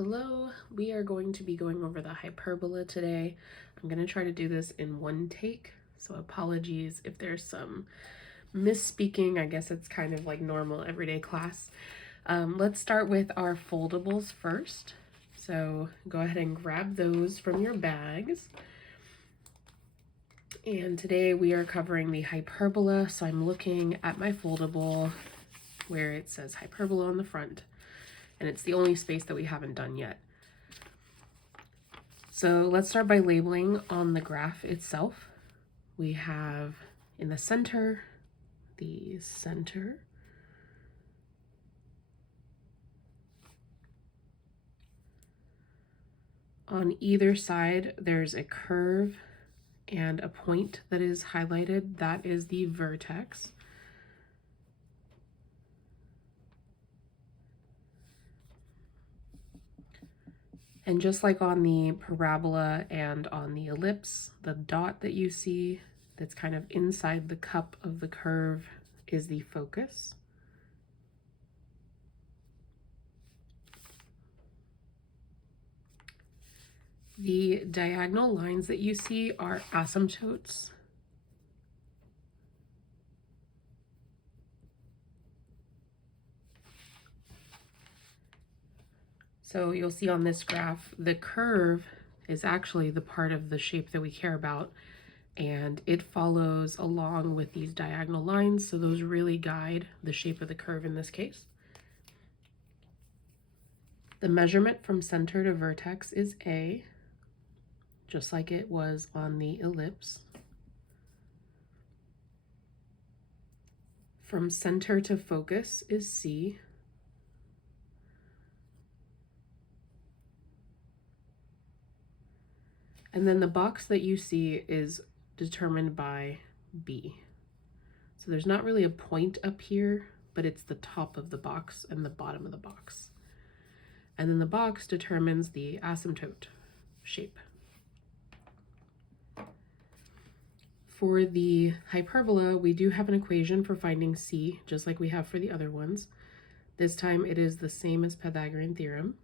Hello, we are going to be going over the hyperbola today. I'm going to try to do this in one take, so apologies if there's some misspeaking. I guess it's kind of like normal everyday class. Let's start with our foldables first. So go ahead and grab those from your bags. And today we are covering the hyperbola, so I'm looking at my foldable where it says hyperbola on the front. And it's the only space that we haven't done yet. So let's start by labeling on the graph itself. We have in the center, On either side, there's a curve and a point that is highlighted. That is the vertex. And just like on the parabola and on the ellipse, the dot that you see that's kind of inside the cup of the curve is the focus. The diagonal lines that you see are asymptotes. So you'll see on this graph, the curve is actually the part of the shape that we care about, and it follows along with these diagonal lines, so those really guide the shape of the curve in this case. The measurement from center to vertex is A, just like it was on the ellipse. From center to focus is C. And then the box that you see is determined by B. So there's not really a point up here, but it's the top of the box and the bottom of the box. And then the box determines the asymptote shape. For the hyperbola, we do have an equation for finding C, just like we have for the other ones. This time it is the same as Pythagorean theorem.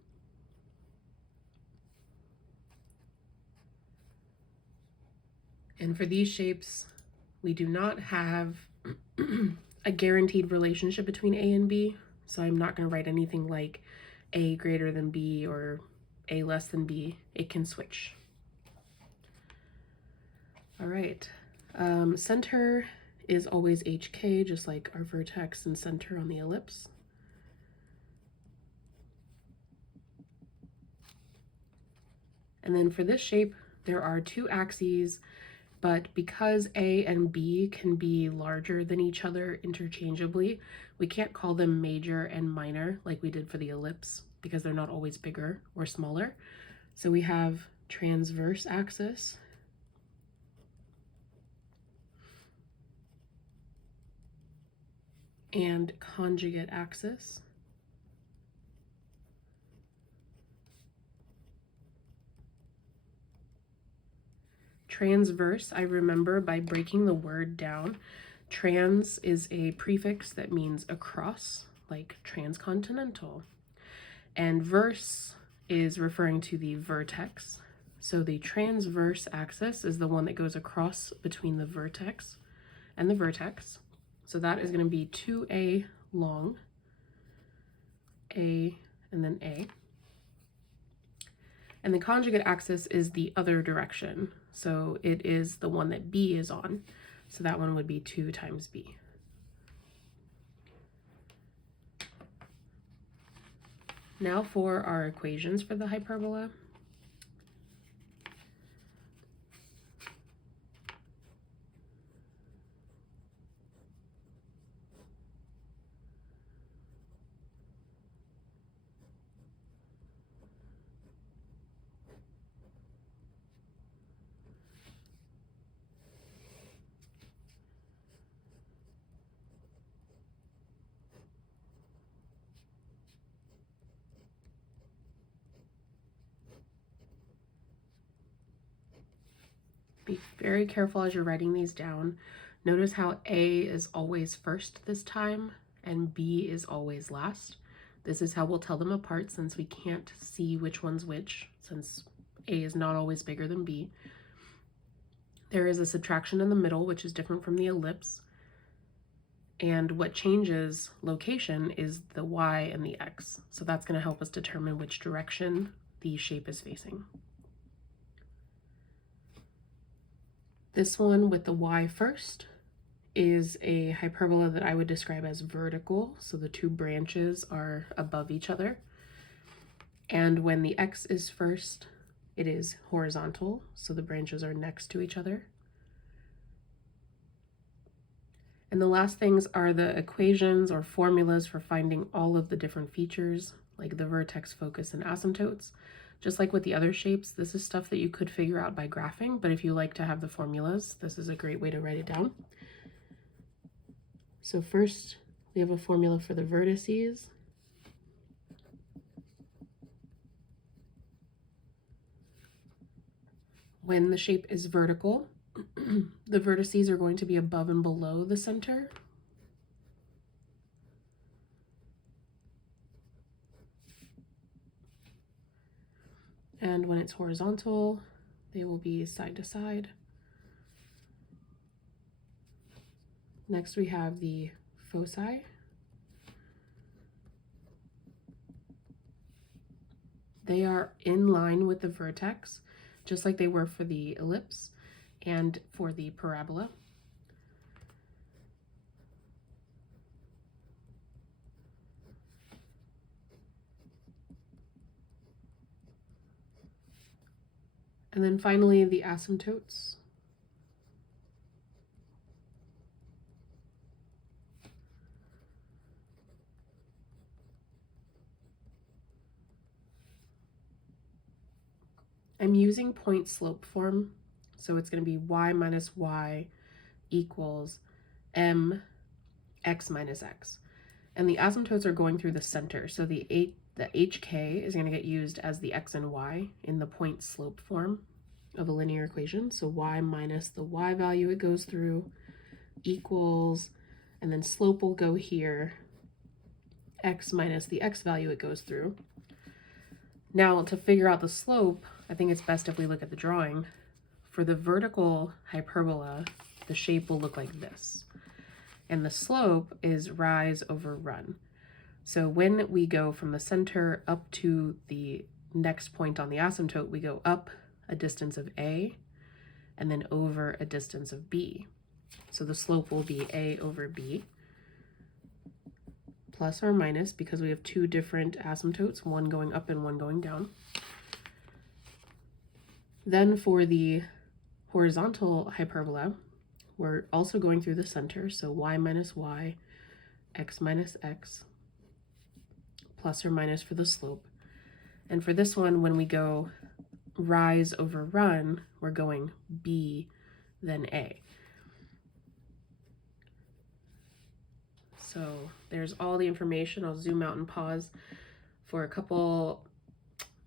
And for these shapes, we do not have a guaranteed relationship between A and B, so I'm not going to write anything like A greater than B or A less than B. It can switch. All right, center is always HK, just like our vertex and center on the ellipse. And then for this shape, there are two axes, but because A and B can be larger than each other interchangeably, we can't call them major and minor like we did for the ellipse because they're not always bigger or smaller. So we have transverse axis and conjugate axis. Transverse, I remember by breaking the word down. Trans is a prefix that means across, like transcontinental. And verse is referring to the vertex. So the transverse axis is the one that goes across between the vertex and the vertex. So that is going to be 2A long, A, and then A. And the conjugate axis is the other direction. So it is the one that B is on. So that one would be 2 times B. Now for our equations for the hyperbola. Be very careful as you're writing these down. Notice how A is always first this time and B is always last. This is how we'll tell them apart since we can't see which one's which, since A is not always bigger than B. There is a subtraction in the middle, which is different from the ellipse. And what changes location is the Y and the X. So that's going to help us determine which direction the shape is facing. This one with the Y first is a hyperbola that I would describe as vertical. So the two branches are above each other. And when the X is first, it is horizontal. So the branches are next to each other. And the last things are the equations or formulas for finding all of the different features, like the vertex, focus, and asymptotes. Just like with the other shapes, this is stuff that you could figure out by graphing, but if you like to have the formulas, this is a great way to write it down. So first, we have a formula for the vertices. When the shape is vertical, the vertices are going to be above and below the center. And when it's horizontal, they will be side to side. Next, we have the foci. They are in line with the vertex, just like they were for the ellipse and for the parabola. And then finally, the asymptotes. I'm using point slope form, so it's going to be y minus y equals m x minus x. And the asymptotes are going through the center, so the hk is going to get used as the x and y in the point slope form of a linear equation. So y minus the y value it goes through equals, and then slope will go here, x minus the x value it goes through. Now, to figure out the slope, I think it's best if we look at the drawing. For the vertical hyperbola, the shape will look like this. And the slope is rise over run. So when we go from the center up to the next point on the asymptote, we go up a distance of A and then over a distance of B. So the slope will be A over B, plus or minus, because we have two different asymptotes, one going up and one going down. Then for the horizontal hyperbola, we're also going through the center, so y minus y, x minus x, plus or minus for the slope. And for this one, when we go rise over run, we're going B, then A. So there's all the information. I'll zoom out and pause for a couple,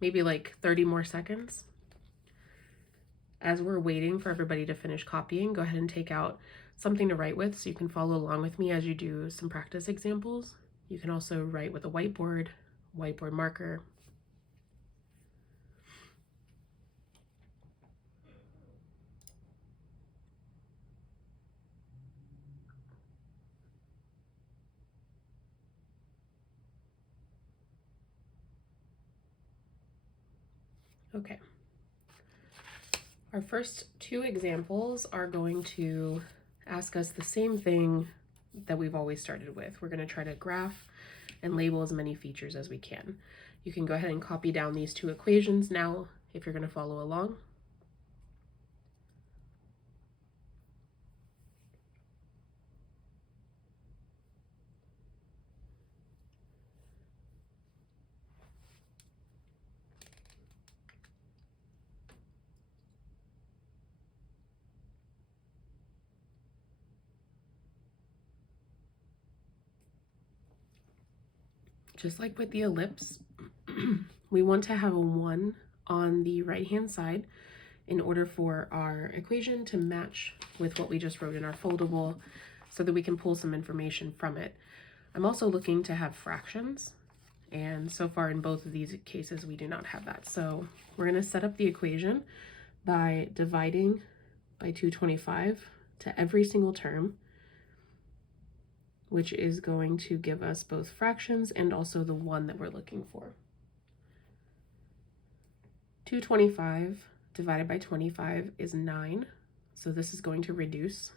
maybe like 30 more seconds. As we're waiting for everybody to finish copying, go ahead and take out something to write with so you can follow along with me as you do some practice examples. You can also write with a whiteboard marker. Okay. Our first two examples are going to ask us the same thing that we've always started with. We're going to try to graph and label as many features as we can. You can go ahead and copy down these two equations now if you're going to follow along. Just like with the ellipse, we want to have a 1 on the right-hand side in order for our equation to match with what we just wrote in our foldable so that we can pull some information from it. I'm also looking to have fractions, And so far in both of these cases, we do not have that. So we're going to set up the equation by dividing by 225 to every single term, which is going to give us both fractions and also the one that we're looking for. 225 divided by 25 is 9, so this is going to reduce.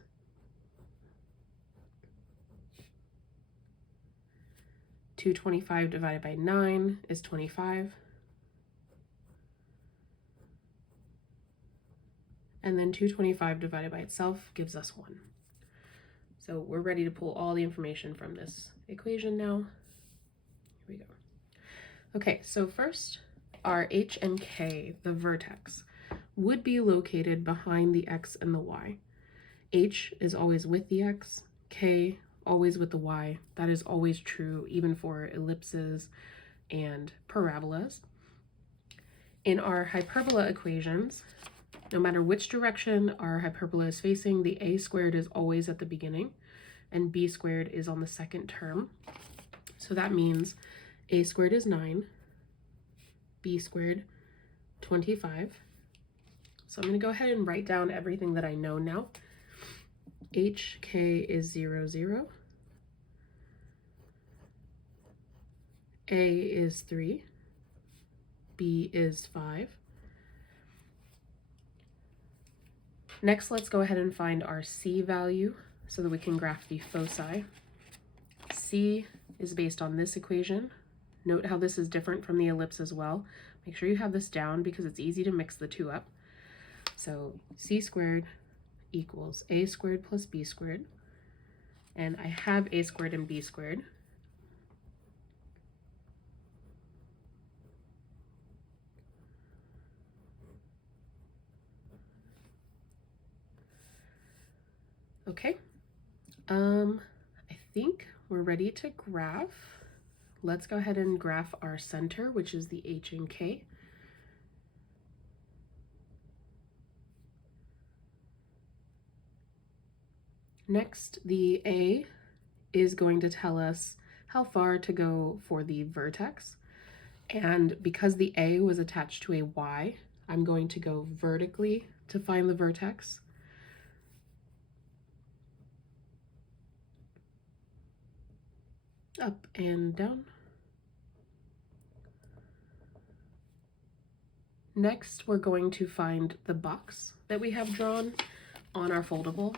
225 divided by 9 is 25. And then 225 divided by itself gives us 1. So we're ready to pull all the information from this equation now. Here we go. Okay, so first, our h and k, the vertex, would be located behind the x and the y. H is always with the x, k always with the y. That is always true even for ellipses and parabolas. In our hyperbola equations, no matter which direction our hyperbola is facing, the a squared is always at the beginning and b squared is on the second term. So that means a squared is 9, b squared 25. So I'm going to go ahead and write down everything that I know now. HK is 0, 0. A is 3. B is 5. Next, let's go ahead and find our C value so that we can graph the foci. C is based on this equation. Note how this is different from the ellipse as well. Make sure you have this down because it's easy to mix the two up. So C squared equals A squared plus B squared. And I have A squared and B squared. Okay, I think we're ready to graph. Let's go ahead and graph our center, which is the h and k. Next, the a is going to tell us how far to go for the vertex. And because the a was attached to a y, I'm going to go vertically to find the vertex. Up and down. Next, we're going to find the box that we have drawn on our foldable,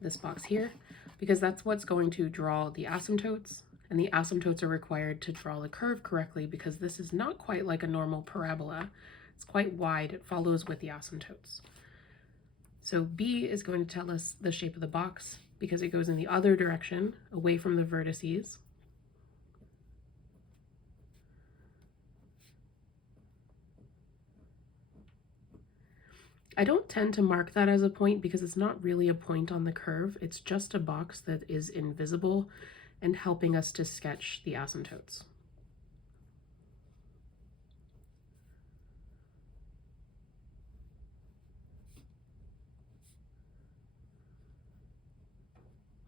this box here, because that's what's going to draw the asymptotes, and the asymptotes are required to draw the curve correctly because this is not quite like a normal parabola. It's quite wide, it follows with the asymptotes. So B is going to tell us the shape of the box because it goes in the other direction, away from the vertices. I don't tend to mark that as a point because it's not really a point on the curve. It's just a box that is invisible and helping us to sketch the asymptotes.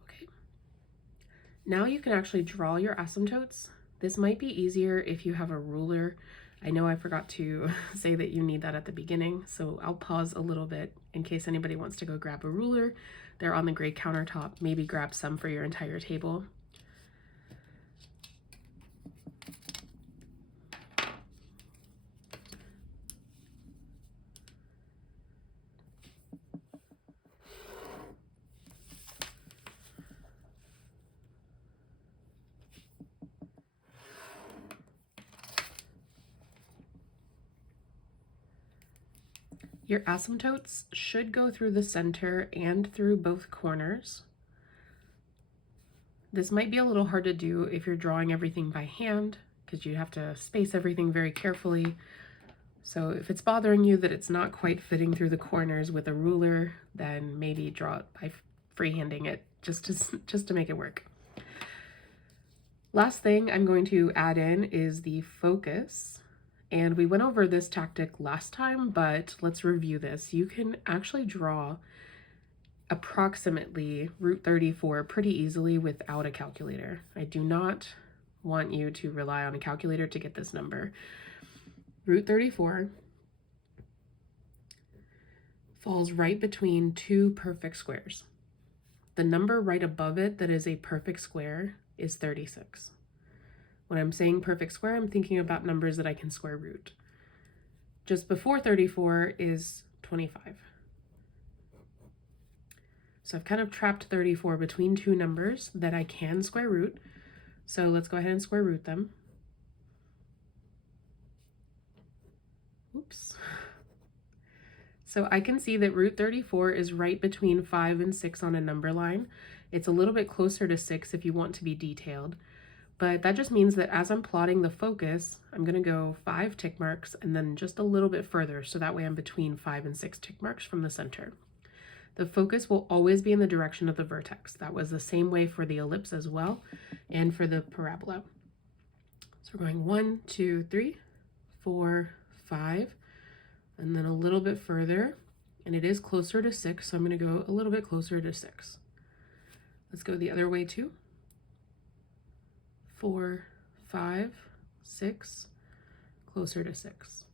Okay. Now you can actually draw your asymptotes. This might be easier if you have a ruler. I know I forgot to say that you need that at the beginning, so I'll pause a little bit in case anybody wants to go grab a ruler. They're on the gray countertop. Maybe grab some for your entire table. Your asymptotes should go through the center and through both corners. This might be a little hard to do if you're drawing everything by hand because you have to space everything very carefully. So if it's bothering you that it's not quite fitting through the corners with a ruler, then maybe draw it by freehanding it just to make it work. Last thing I'm going to add in is the focus. And we went over this tactic last time, but let's review this. You can actually draw approximately root 34 pretty easily without a calculator. I do not want you to rely on a calculator to get this number. Root 34 falls right between two perfect squares. The number right above it that is a perfect square is 36. When I'm saying perfect square, I'm thinking about numbers that I can square root. Just before 34 is 25. So I've kind of trapped 34 between two numbers that I can square root. So let's go ahead and square root them. Oops. So I can see that root 34 is right between 5 and 6 on a number line. It's a little bit closer to 6 if you want to be detailed, but that just means that as I'm plotting the focus, I'm going to go 5 tick marks and then just a little bit further, so that way I'm between 5 and 6 tick marks from the center. The focus will always be in the direction of the vertex. That was the same way for the ellipse as well, and for the parabola. So we're going 1, 2, 3, 4, 5, and then a little bit further, and it is closer to 6, so I'm going to go a little bit closer to 6. Let's go the other way too. 4, 5, 6, closer to 6.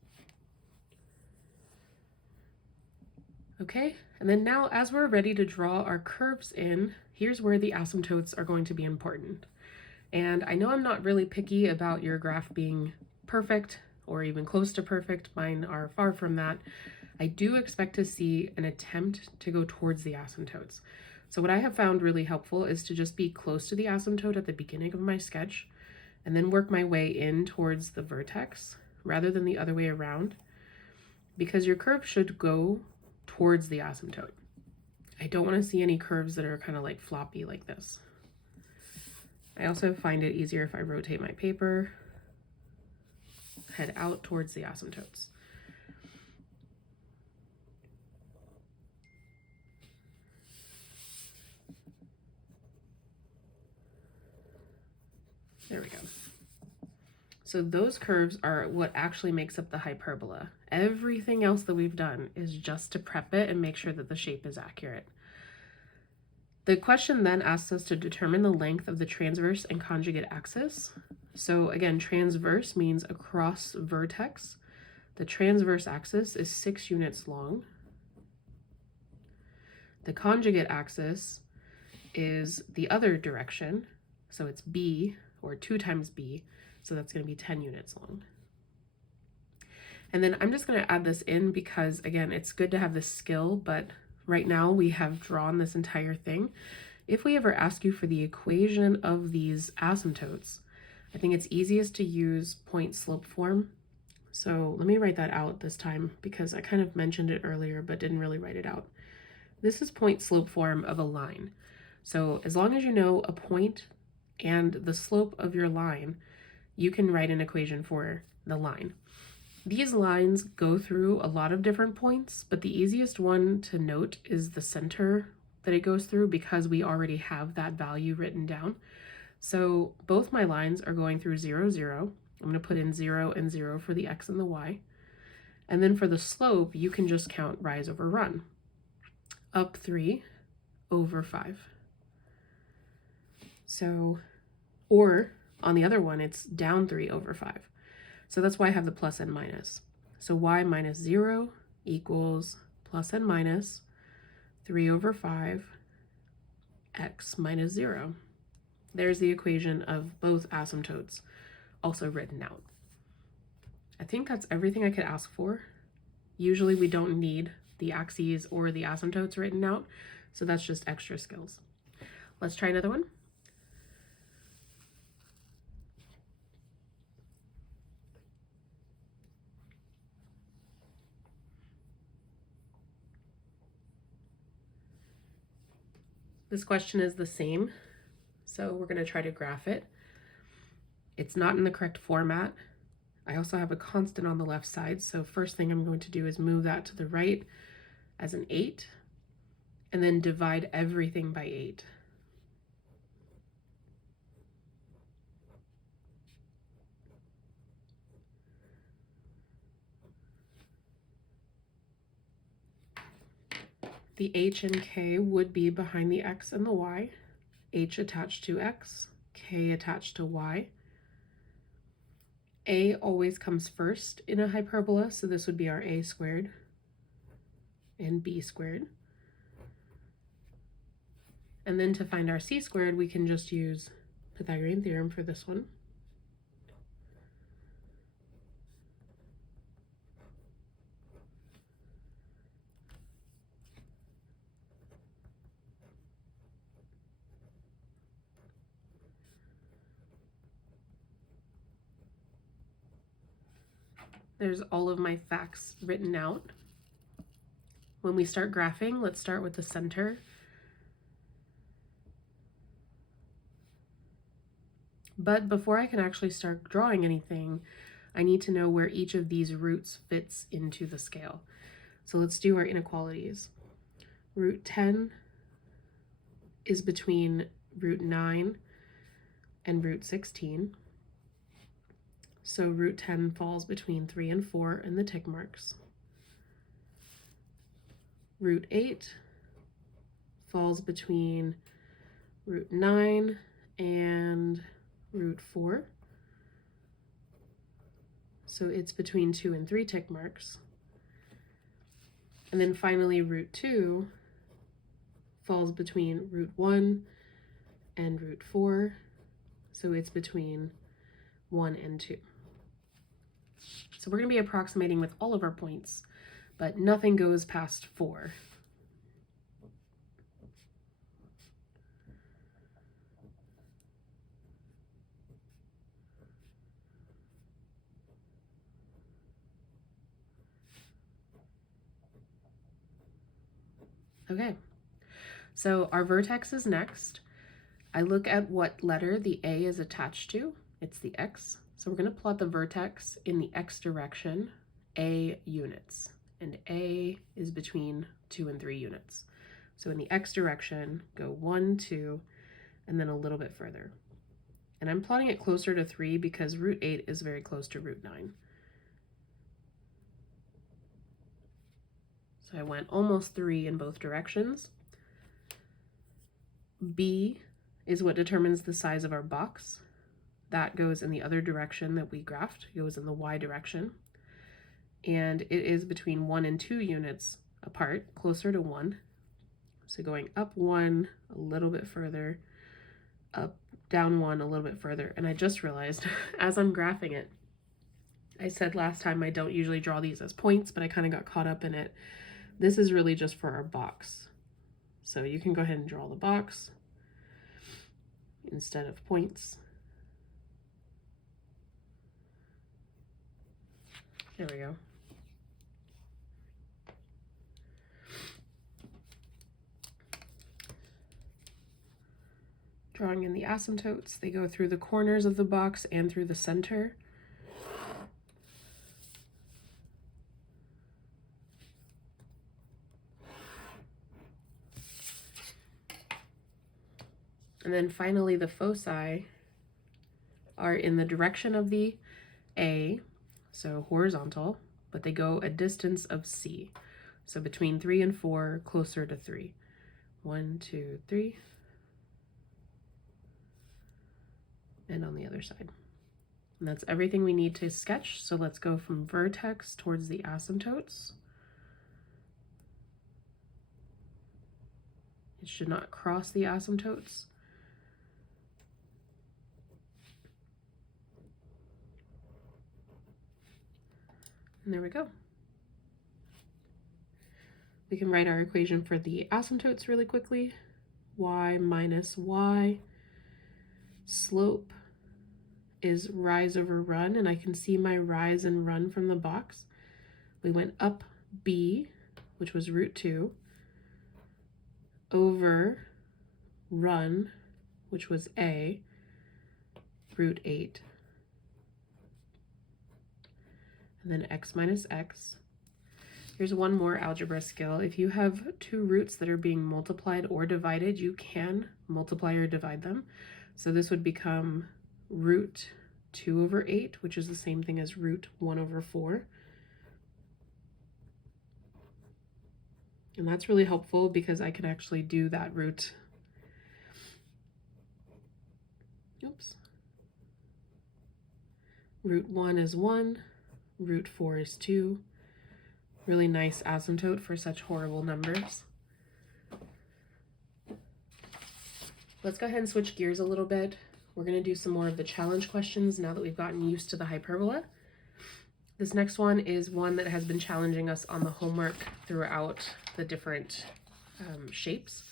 Okay, and then now as we're ready to draw our curves in, here's where the asymptotes are going to be important. And I know I'm not really picky about your graph being perfect or even close to perfect. Mine are far from that. I do expect to see an attempt to go towards the asymptotes. So what I have found really helpful is to just be close to the asymptote at the beginning of my sketch and then work my way in towards the vertex rather than the other way around, because your curve should go towards the asymptote. I don't want to see any curves that are kind of like floppy like this. I also find it easier if I rotate my paper, head out towards the asymptotes. There we go. So those curves are what actually makes up the hyperbola. Everything else that we've done is just to prep it and make sure that the shape is accurate. The question then asks us to determine the length of the transverse and conjugate axis. So again, transverse means across vertex. The transverse axis is 6 units long. The conjugate axis is the other direction, so it's b, or 2 times b, so that's going to be 10 units long. And then I'm just going to add this in because, again, it's good to have this skill, but right now we have drawn this entire thing. If we ever ask you for the equation of these asymptotes, I think it's easiest to use point slope form. So let me write that out this time because I kind of mentioned it earlier but didn't really write it out. This is point slope form of a line. So as long as you know a point and the slope of your line, you can write an equation for the line. These lines go through a lot of different points, but the easiest one to note is the center that it goes through because we already have that value written down. So both my lines are going through 0, 0. I'm going to put in 0 and 0 for the x and the y. And then for the slope, you can just count rise over run. Up 3 over 5. So, or on the other one, it's down 3 over 5. So that's why I have the plus and minus. So y minus 0 equals plus and minus 3 over 5 x minus 0. There's the equation of both asymptotes also written out. I think that's everything I could ask for. Usually we don't need the axes or the asymptotes written out, so that's just extra skills. Let's try another one. This question is the same, so we're going to try to graph it. It's not in the correct format. I also have a constant on the left side, so first thing I'm going to do is move that to the right as an 8, and then divide everything by 8. The h and k would be behind the x and the y. H attached to x, k attached to y. A always comes first in a hyperbola, so this would be our a squared and b squared. And then to find our c squared, we can just use Pythagorean theorem for this one. There's all of my facts written out. When we start graphing, let's start with the center. But before I can actually start drawing anything, I need to know where each of these roots fits into the scale. So let's do our inequalities. Root 10 is between root 9 and root 16. So root 10 falls between 3 and 4 in the tick marks. Root 8 falls between root 9 and root 4. So it's between 2 and 3 tick marks. And then finally root 2 falls between root 1 and root 4. So it's between 1 and 2. So we're going to be approximating with all of our points, but nothing goes past 4. Okay, so our vertex is next. I look at what letter the A is attached to. It's the X. So we're going to plot the vertex in the X direction, A units. And A is between 2 and 3 units. So in the X direction, go 1, 2, and then a little bit further. And I'm plotting it closer to 3 because root 8 is very close to root 9. So I went almost 3 in both directions. B is what determines the size of our box. That goes in the other direction that we graphed, it goes in the Y direction. And it is between 1 and 2 units apart, closer to 1. So going up 1, a little bit further, up, down 1, a little bit further. And I just realized as I'm graphing it, I said last time I don't usually draw these as points, but I kind of got caught up in it. This is really just for our box. So you can go ahead and draw the box instead of points. There we go. Drawing in the asymptotes, they go through the corners of the box and through the center. And then finally the foci are in the direction of the A, so horizontal, but they go a distance of C. So between 3 and 4, closer to 3. 1, 2, 3. And on the other side. And that's everything we need to sketch. So let's go from vertex towards the asymptotes. It should not cross the asymptotes. And there we go. We can write our equation for the asymptotes really quickly. Y minus y. Slope is rise over run, and I can see my rise and run from the box. We went up b, which was root 2, over run, which was a, root 8. And then x minus x. Here's one more algebra skill. If you have two roots that are being multiplied or divided, you can multiply or divide them. So this would become root 2 over 8, which is the same thing as root 1 over 4. And that's really helpful because I can actually do that root. Oops. Root 1 is 1, root 4 is 2. Really nice asymptote for such horrible numbers. Let's go ahead and switch gears a little bit. We're going to do some more of the challenge questions now that we've gotten used to the hyperbola. This next one is one that has been challenging us on the homework throughout the different shapes.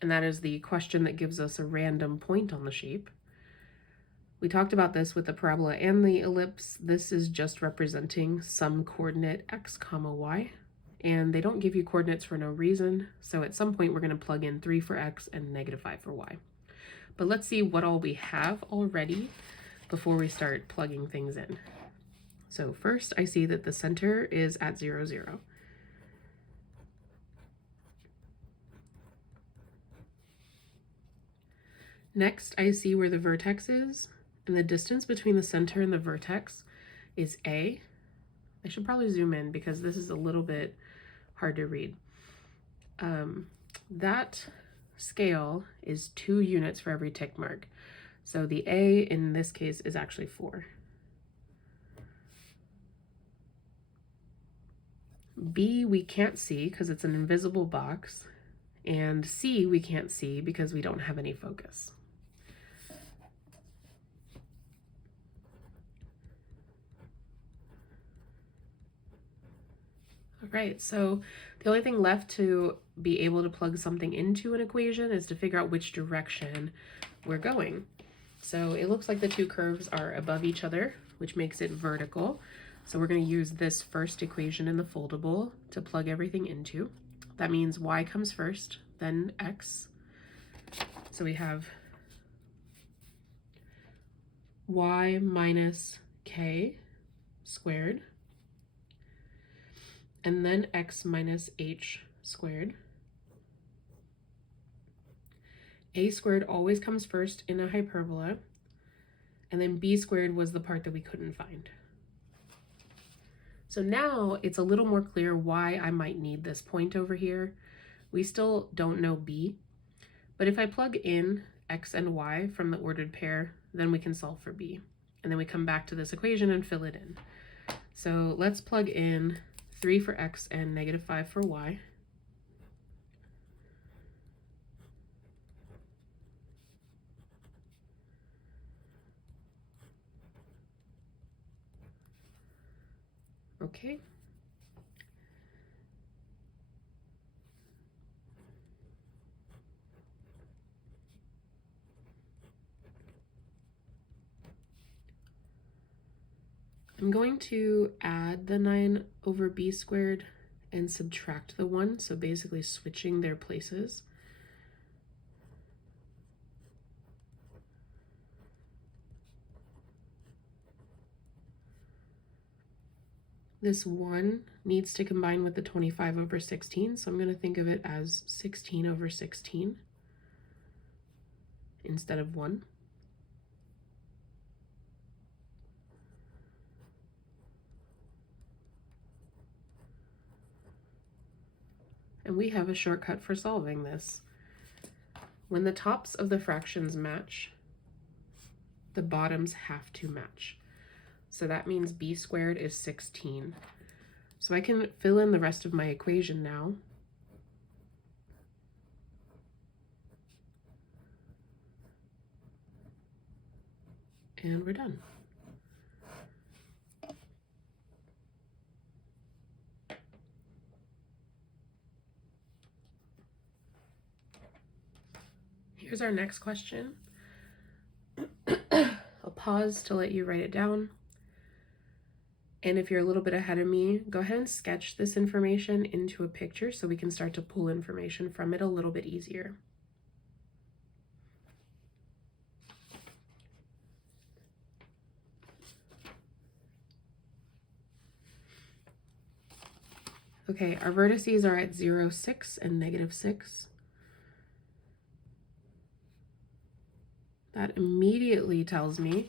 And that is the question that gives us a random point on the shape. We talked about this with the parabola and the ellipse. This is just representing some coordinate x comma y. And they don't give you coordinates for no reason. So at some point we're going to plug in 3 for x and -5 for y. But let's see what all we have already before we start plugging things in. So first I see that the center is at 0, 0. Next I see where the vertex is, and the distance between the center and the vertex is a. I should probably zoom in because this is a little bit hard to read. That scale is 2 units for every tick mark. So the a in this case is actually 4. B we can't see because it's an invisible box, and C we can't see because we don't have any focus. All right, so the only thing left to be able to plug something into an equation is to figure out which direction we're going. So it looks like the two curves are above each other, which makes it vertical. So we're going to use this first equation in the foldable to plug everything into. That means y comes first, then x. So we have y minus k squared, and then x minus h squared. A squared always comes first in a hyperbola, and then b squared was the part that we couldn't find. So now it's a little more clear why I might need this point over here. We still don't know b, but if I plug in x and y from the ordered pair, then we can solve for b. And then we come back to this equation and fill it in. So let's plug in 3 for x and -5 for y. Okay. I'm going to add the 9 over b squared and subtract the 1, so basically switching their places. This 1 needs to combine with the 25 over 16, so I'm going to think of it as 16 over 16 instead of 1. And we have a shortcut for solving this. When the tops of the fractions match, the bottoms have to match. So that means b squared is 16. So I can fill in the rest of my equation now. And we're done. Here's our next question. I'll pause to let you write it down. And if you're a little bit ahead of me, go ahead and sketch this information into a picture so we can start to pull information from it a little bit easier. Okay, our vertices are at 0, 6, and -6. That immediately tells me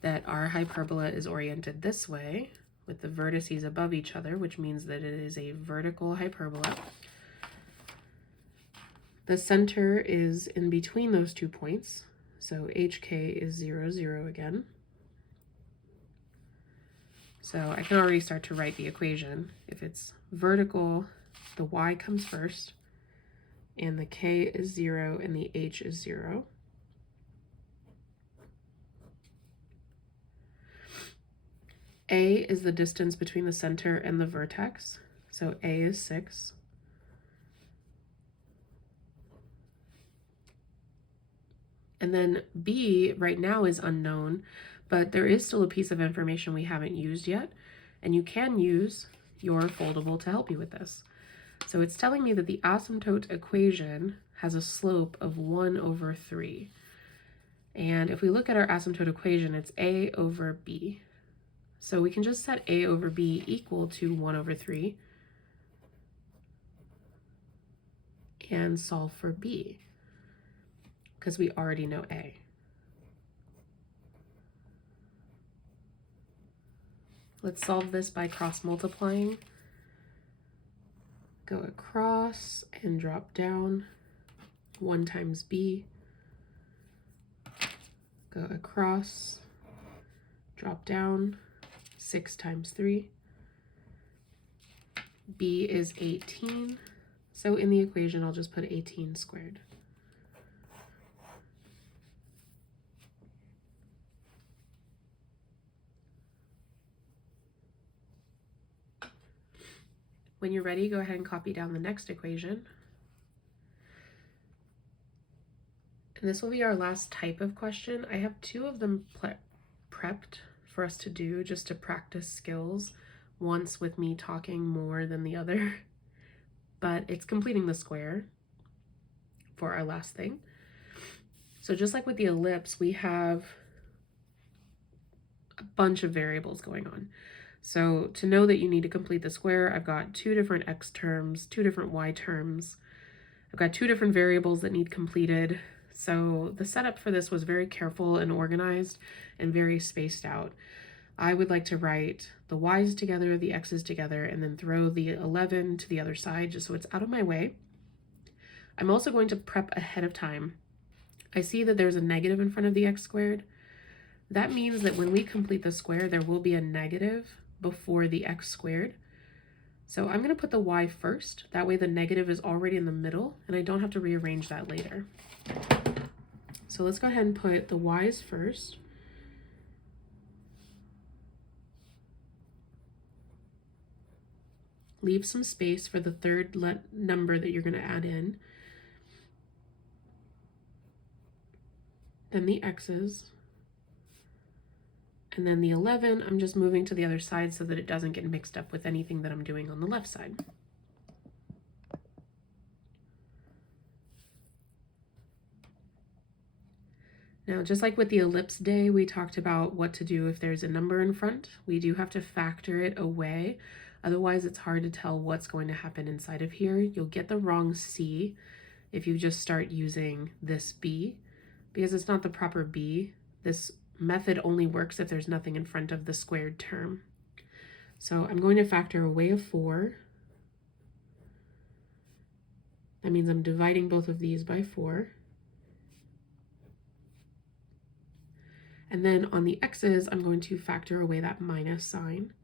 that our hyperbola is oriented this way, with the vertices above each other, which means that it is a vertical hyperbola. The center is in between those 2 points, so HK is 0, 0 again. So I can already start to write the equation. If it's vertical, the y comes first, and the k is 0, and the h is 0. A is the distance between the center and the vertex. So A is 6. And then B right now is unknown, but there is still a piece of information we haven't used yet, and you can use your foldable to help you with this. So it's telling me that the asymptote equation has a slope of 1 over 3. And if we look at our asymptote equation, it's A over B. So we can just set A over B equal to 1 over 3 and solve for B, because we already know A. Let's solve this by cross multiplying. Go across and drop down. 1 times B. Go across, drop down. 6 times 3. B is 18. So in the equation, I'll just put 18 squared. When you're ready, go ahead and copy down the next equation. And this will be our last type of question. I have 2 of them prepped for us to do just to practice skills, once with me talking more than the other, but it's completing the square for our last thing. So just like with the ellipse, we have a bunch of variables going on. So to know that you need to complete the square, I've got 2 different x terms, 2 different y terms. I've got 2 different variables that need completed. So the setup for this was very careful and organized and very spaced out. I would like to write the y's together, the x's together, and then throw the 11 to the other side just so it's out of my way. I'm also going to prep ahead of time. I see that there's a negative in front of the x squared. That means that when we complete the square, there will be a negative before the x squared. So I'm going to put the y first. That way the negative is already in the middle, and I don't have to rearrange that later. So let's go ahead and put the y's first. Leave some space for the third number that you're going to add in. Then the x's. And then the 11, I'm just moving to the other side so that it doesn't get mixed up with anything that I'm doing on the left side. Now, just like with the ellipse day, we talked about what to do if there's a number in front. We do have to factor it away. Otherwise, it's hard to tell what's going to happen inside of here. You'll get the wrong C if you just start using this B, because it's not the proper B. This method only works if there's nothing in front of the squared term. So I'm going to factor away a 4. That means I'm dividing both of these by 4. And then on the x's, I'm going to factor away that minus sign.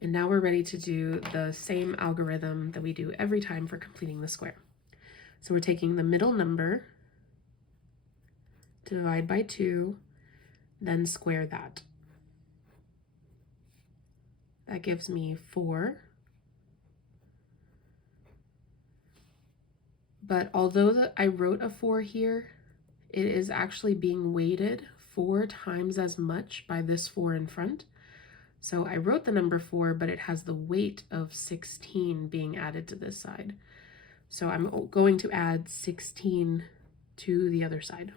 And now we're ready to do the same algorithm that we do every time for completing the square. So we're taking the middle number, divide by 2, then square that. That gives me 4. But although I wrote a 4 here, it is actually being weighted 4 times as much by this 4 in front. So I wrote the number 4, but it has the weight of 16 being added to this side. So I'm going to add 16 to the other side.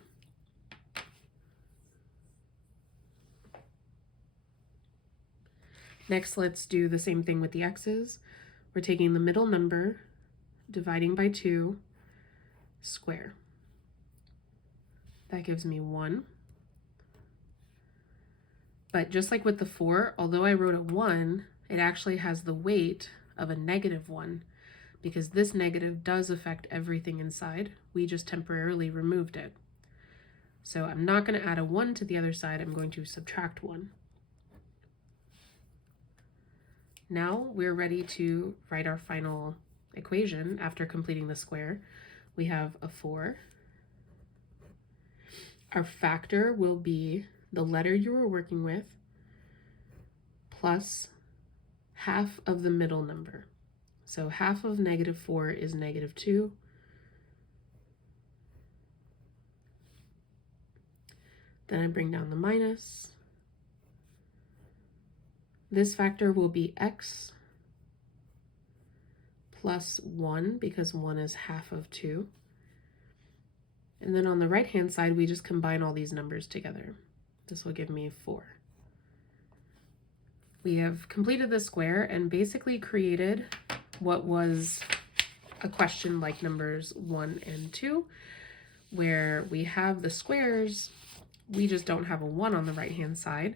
Next, let's do the same thing with the x's. We're taking the middle number, dividing by 2, square. That gives me 1. But just like with the 4, although I wrote a 1, it actually has the weight of a -1, because this negative does affect everything inside. We just temporarily removed it. So I'm not going to add a 1 to the other side, I'm going to subtract 1. Now we're ready to write our final equation after completing the square. We have a 4. Our factor will be the letter you were working with plus half of the middle number. So half of -4 is -2. Then I bring down the minus. This factor will be x plus 1 because 1 is half of 2. And then on the right-hand side, we just combine all these numbers together. This will give me 4. We have completed the square and basically created what was a question like numbers 1 and 2, where we have the squares, we just don't have a 1 on the right-hand side.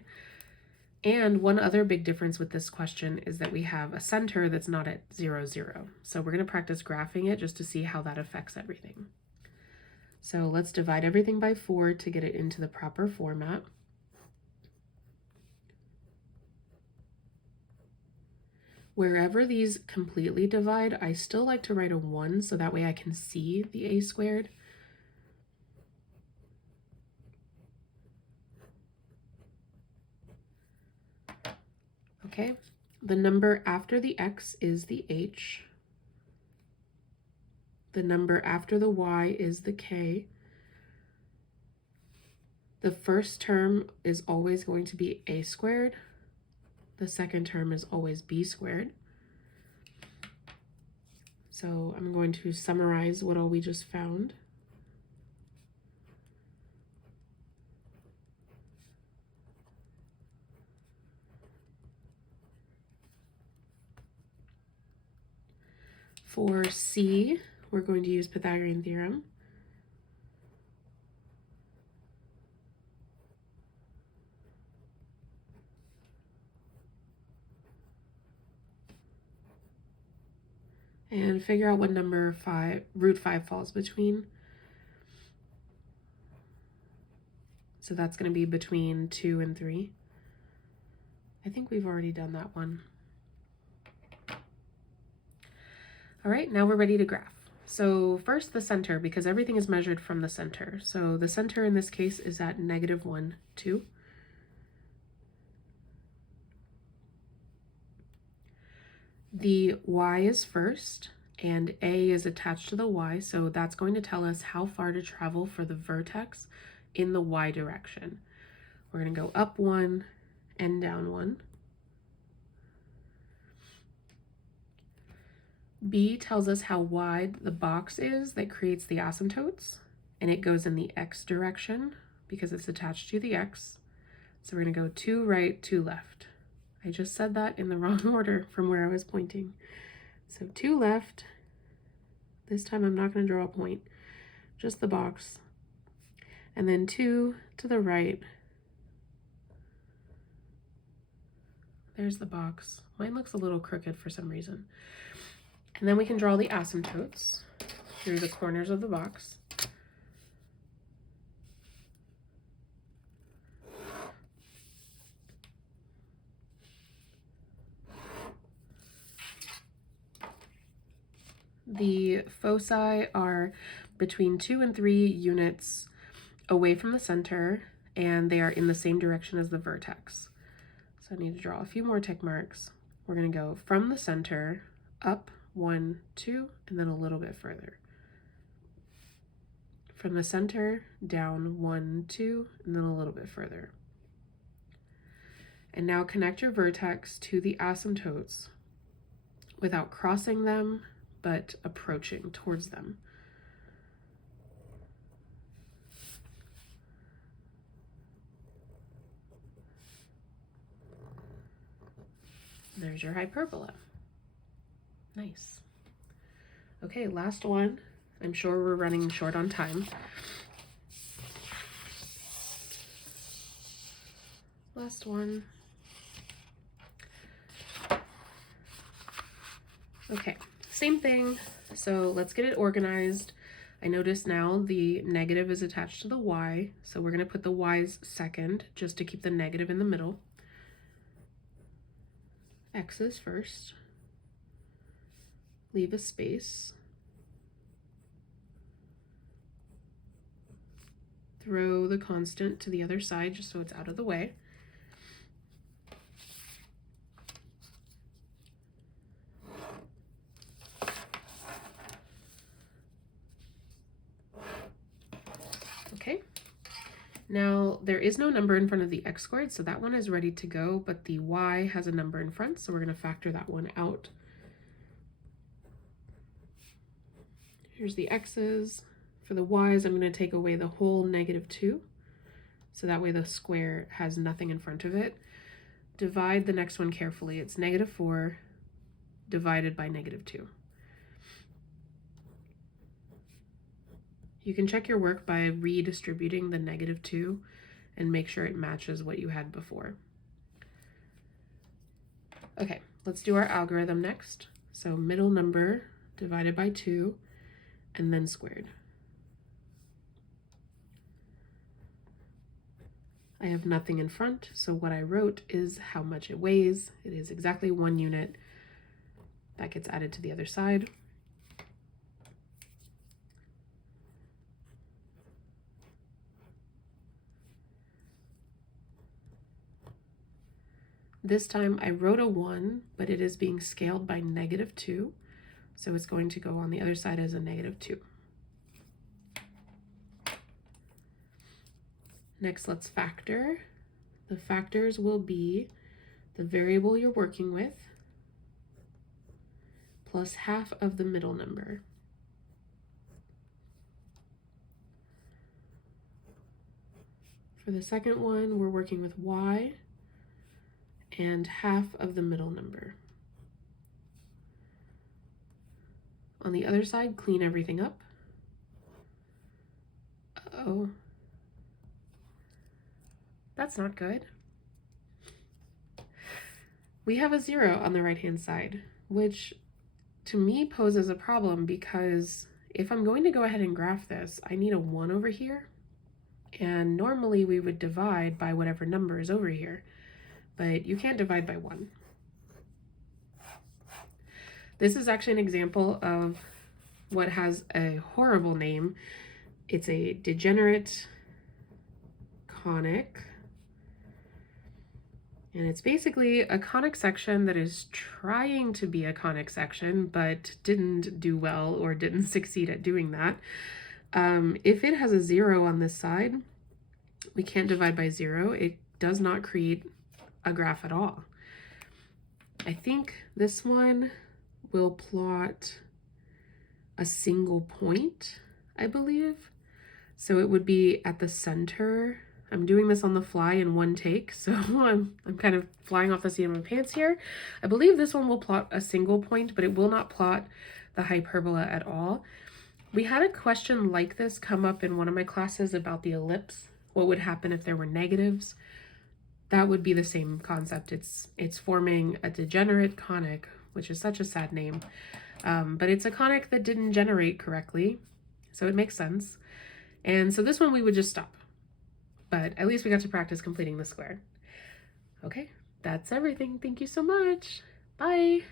And one other big difference with this question is that we have a center that's not at 0, 0. So we're going to practice graphing it just to see how that affects everything. So let's divide everything by 4 to get it into the proper format. Wherever these completely divide, I still like to write a 1 so that way I can see the a squared. Okay, the number after the x is the h. The number after the y is the k. The first term is always going to be a squared. The second term is always b squared. So I'm going to summarize what all we just found. For c, we're going to use Pythagorean theorem. And figure out what number root 5 falls between. So that's going to be between 2 and 3. I think we've already done that one. All right, now we're ready to graph. So first the center, because everything is measured from the center. So the center in this case is at -1, 2. The y is first, and a is attached to the y, so that's going to tell us how far to travel for the vertex in the y direction. We're going to go up 1 and down 1. B tells us how wide the box is that creates the asymptotes, and it goes in the x direction because it's attached to the x. So we're going to go 2 right, 2 left. I just said that in the wrong order from where I was pointing. So 2 left. This time I'm not going to draw a point, just the box. And then 2 to the right. There's the box. Mine looks a little crooked for some reason. And then we can draw the asymptotes through the corners of the box. The foci are between 2 and 3 units away from the center, and they are in the same direction as the vertex. So I need to draw a few more tick marks. We're going to go from the center up 1, 2, and then a little bit further. From the center down 1, 2, and then a little bit further. And now connect your vertex to the asymptotes without crossing them, but approaching towards them. There's your hyperbola. Nice. Okay, last one. I'm sure we're running short on time. Last one. Okay, same thing. So let's get it organized. I notice now the negative is attached to the y, so we're going to put the y's second just to keep the negative in the middle. X's first. Leave a space. Throw the constant to the other side just so it's out of the way. Okay, now there is no number in front of the x squared, so that one is ready to go, but the y has a number in front, so we're going to factor that one out. Here's the x's. For the y's, I'm going to take away the whole -2, so that way the square has nothing in front of it. Divide the next one carefully. It's -4 divided by -2. You can check your work by redistributing the -2 and make sure it matches what you had before. Okay, let's do our algorithm next. So middle number divided by 2 and then squared. I have nothing in front, so what I wrote is how much it weighs. It is exactly 1 unit. That gets added to the other side. This time I wrote a 1, but it is being scaled by -2, so it's going to go on the other side as a -2. Next, let's factor. The factors will be the variable you're working with plus half of the middle number. For the second one, we're working with y and half of the middle number. On the other side, clean everything up. Uh-oh. That's not good. We have a 0 on the right-hand side, which to me poses a problem because if I'm going to go ahead and graph this, I need a 1 over here. And normally we would divide by whatever number is over here, but you can't divide by 1. This is actually an example of what has a horrible name. It's a degenerate conic. And it's basically a conic section that is trying to be a conic section, but didn't do well or didn't succeed at doing that. If it has a 0 on this side, we can't divide by 0. It does not create a graph at all. I think this one will plot a single point, I believe. So it would be at the center. I'm doing this on the fly in one take, so I'm kind of flying off the seat of my pants here. I believe this one will plot a single point, but it will not plot the hyperbola at all. We had a question like this come up in one of my classes about the ellipse. What would happen if there were negatives? That would be the same concept. It's forming a degenerate conic, which is such a sad name. But it's a conic that didn't generate correctly, so it makes sense. And so this one we would just stop. But at least we got to practice completing the square. Okay, that's everything. Thank you so much. Bye.